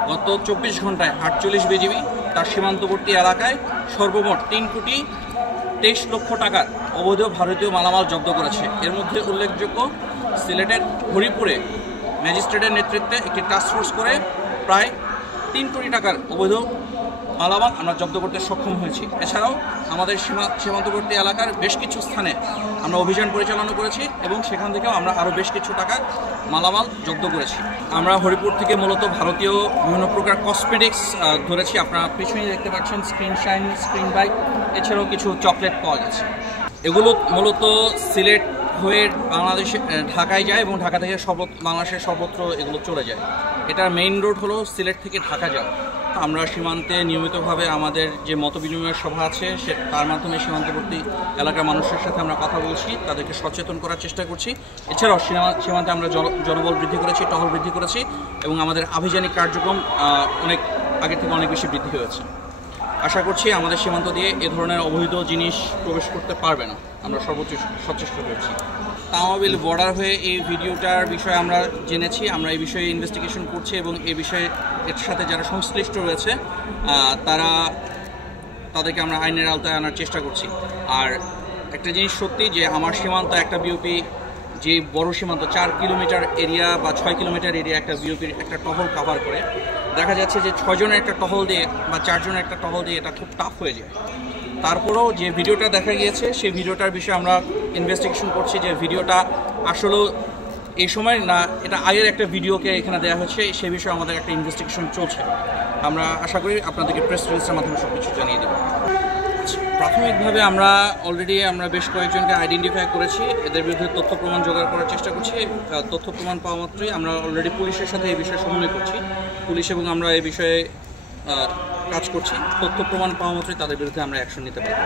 গত ২৪ ঘন্টায় ৪৮ বিজিবি তার সীমান্তবর্তী এলাকায় সর্বমোট ৩,২৩,০০,০০০ টাকার অবৈধ ভারতীয় মালামাল জব্দ করেছে। এর মধ্যে উল্লেখযোগ্য সিলেটের হরিপুরে ম্যাজিস্ট্রেটের নেতৃত্বে একটি টাস্কফোর্স করে প্রায় ৩ কোটি টাকার অবৈধ মালামাল আমরা জব্দ করতে সক্ষম হয়েছি। এছাড়াও আমাদের সীমান্তবর্তী এলাকার বেশ কিছু স্থানে আমরা অভিযান পরিচালনা করেছি এবং সেখান থেকেও আমরা আরও বেশ কিছু টাকার মালামাল জব্দ করেছি। আমরা হরিপুর থেকে মূলত ভারতীয় বিভিন্ন প্রকার কসমেটিক্স ধরেছি। আপনারা পিছনে দেখতে পাচ্ছেন স্ক্রিন শাইন, স্ক্রিন বাইক, এছাড়াও কিছু চকলেট পাওয়া গেছে। এগুলো মূলত সিলেট হয়ে বাংলাদেশে ঢাকায় যায় এবং ঢাকা থেকে বাংলাদেশের সর্বত্র এগুলো চলে যায়। এটার মেইন রোড হলো সিলেট থেকে ঢাকা যাওয়া। আমরা সীমান্তে নিয়মিতভাবে আমাদের যে মত বিনিময়ের সভা আছে তার মাধ্যমে সীমান্তবর্তী এলাকার মানুষের সাথে আমরা কথা বলছি, তাদেরকে সচেতন করার চেষ্টা করছি। এছাড়াও সীমান্তে আমরা জনবল বৃদ্ধি করেছি, টহল বৃদ্ধি করেছি এবং আমাদের আভিযানিক কার্যক্রম অনেক আগে থেকে অনেক বেশি বৃদ্ধি হয়েছে। আশা করছি আমাদের সীমান্ত দিয়ে এ ধরনের অবৈধ জিনিস প্রবেশ করতে পারবে না। আমরা সর্বোচ্চ সচেষ্ট করেছি। তামাবিল বর্ডার হয়ে এই ভিডিওটার বিষয়ে আমরা জেনেছি, আমরা এই বিষয়ে ইনভেস্টিগেশন করছি এবং এই বিষয়ে এর সাথে যারা সংশ্লিষ্ট রয়েছে তাদেরকে আমরা আইনের আওতায় আনার চেষ্টা করছি। আর একটা জিনিস সত্যি যে আমার সীমান্ত একটা বিওপি, যে বড় সীমান্ত ৪ কিলোমিটার এরিয়া বা ৬ কিলোমিটার এরিয়া একটা বিওপির একটা টহল কাভার করে, দেখা যাচ্ছে যে ৬ জনের একটা টহল দিয়ে বা ৪ জনের একটা টহল দিয়ে এটা খুব টাফ হয়ে যায়। তারপরেও যে ভিডিওটা দেখা গিয়েছে সেই ভিডিওটার বিষয়ে আমরা ইনভেস্টিগেশন করছি যে ভিডিওটা আসলেও এই সময় না এটা আগের একটা ভিডিওকে এখানে দেওয়া হচ্ছে, সেই বিষয়ে আমাদের একটা ইনভেস্টিগেশন চলছে। আমরা আশা করি আপনাদেরকে প্রেস রিলিজের মাধ্যমে সব কিছু জানিয়ে দেব। প্রাথমিকভাবে আমরা বেশ কয়েকজনকে আইডেন্টিফাই করেছি, এদের বিরুদ্ধে তথ্য প্রমাণ জোগাড় করার চেষ্টা করছি। তথ্য প্রমাণ পাওয়া মাত্রই আমরা অলরেডি পুলিশের সাথে এই বিষয়ে সমন্বয় করছি। পুলিশ এবং আমরা এই বিষয়ে কাজ করছি। তথ্য প্রমাণ পাওয়া মাত্রই তাদের বিরুদ্ধে আমরা অ্যাকশন নিতে পারবো।